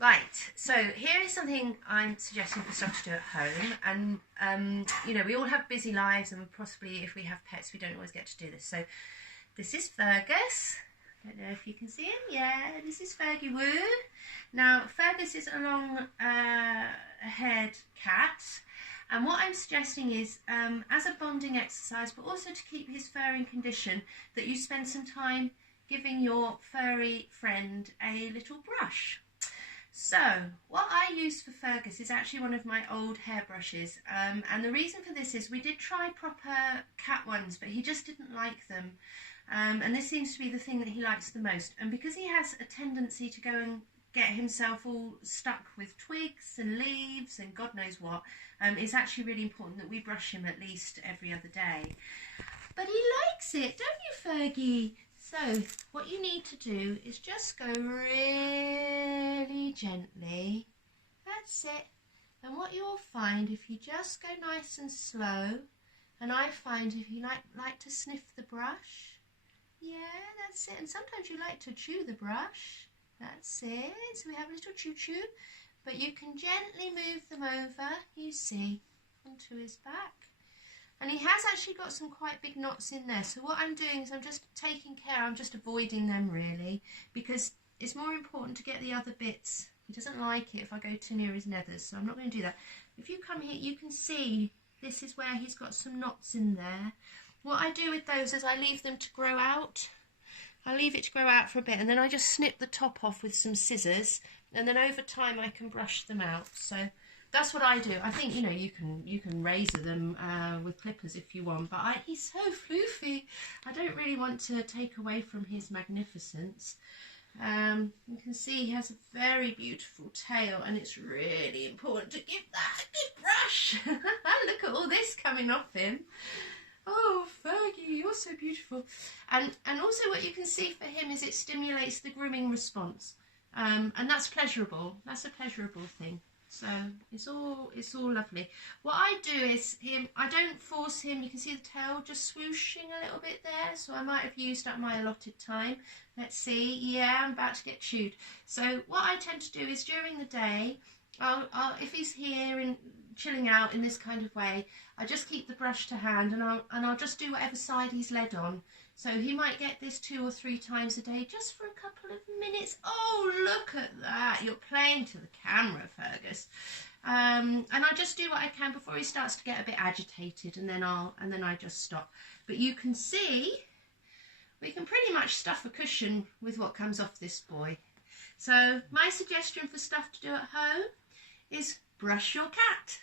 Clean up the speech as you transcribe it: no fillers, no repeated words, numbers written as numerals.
Right, so here is something I'm suggesting for stuff to do at home, and you know, we all have busy lives, and possibly if we have pets we don't always get to do this. So this is Fergus. I don't know if you can see him. Yeah, this is Fergie Woo. Now Fergus is a long-haired cat, and what I'm suggesting is, as a bonding exercise, but also to keep his fur in condition, that you spend some time giving your furry friend a little brush. So what I use for Fergus is actually one of my old hairbrushes, and the reason for this is we did try proper cat ones, but he just didn't like them, and this seems to be the thing that he likes the most. And because he has a tendency to go and get himself all stuck with twigs and leaves and God knows what, it's actually really important that we brush him at least every other day. But he likes it, don't you, Fergie? So what you need to do is just go really gently. That's it. And what you'll find, if you just go nice and slow, and I find if you like to sniff the brush, yeah, that's it. And sometimes you like to chew the brush. That's it. So we have a little chew-chew. But you can gently move them over, you see, onto his back. And he has actually got some quite big knots in there. So what I'm doing is I'm just taking care, I'm just avoiding them really, because it's more important to get the other bits. He doesn't like it if I go too near his nethers, so I'm not going to do that. If you come here, you can see this is where he's got some knots in there. What I do with those is I leave them to grow out. I leave it to grow out for a bit, and then I just snip the top off with some scissors, and then over time I can brush them out. So that's what I do. I think, you know, you can razor them with clippers if you want, but he's so floofy. I don't really want to take away from his magnificence. You can see he has a very beautiful tail, and it's really important to give that a good brush. Look at all this coming off him. Oh, Fergie, you're so beautiful. And also what you can see for him is it stimulates the grooming response, and that's pleasurable. That's a pleasurable thing. So it's all lovely. What I do is I don't force him. You can see the tail just swooshing a little bit there. So I might have used up my allotted time. Let's see. Yeah, I'm about to get chewed. So what I tend to do is during the day, if he's here and chilling out in this kind of way, I just keep the brush to hand, and I'll just do whatever side he's led on. So he might get this 2 or 3 times a day, just for a couple of minutes. Oh, look at that! You're playing to the camera, Fergus. And I'll just do what I can before he starts to get a bit agitated, and then I just stop. But you can see we can pretty much stuff a cushion with what comes off this boy. So my suggestion for stuff to do at home is brush your cat.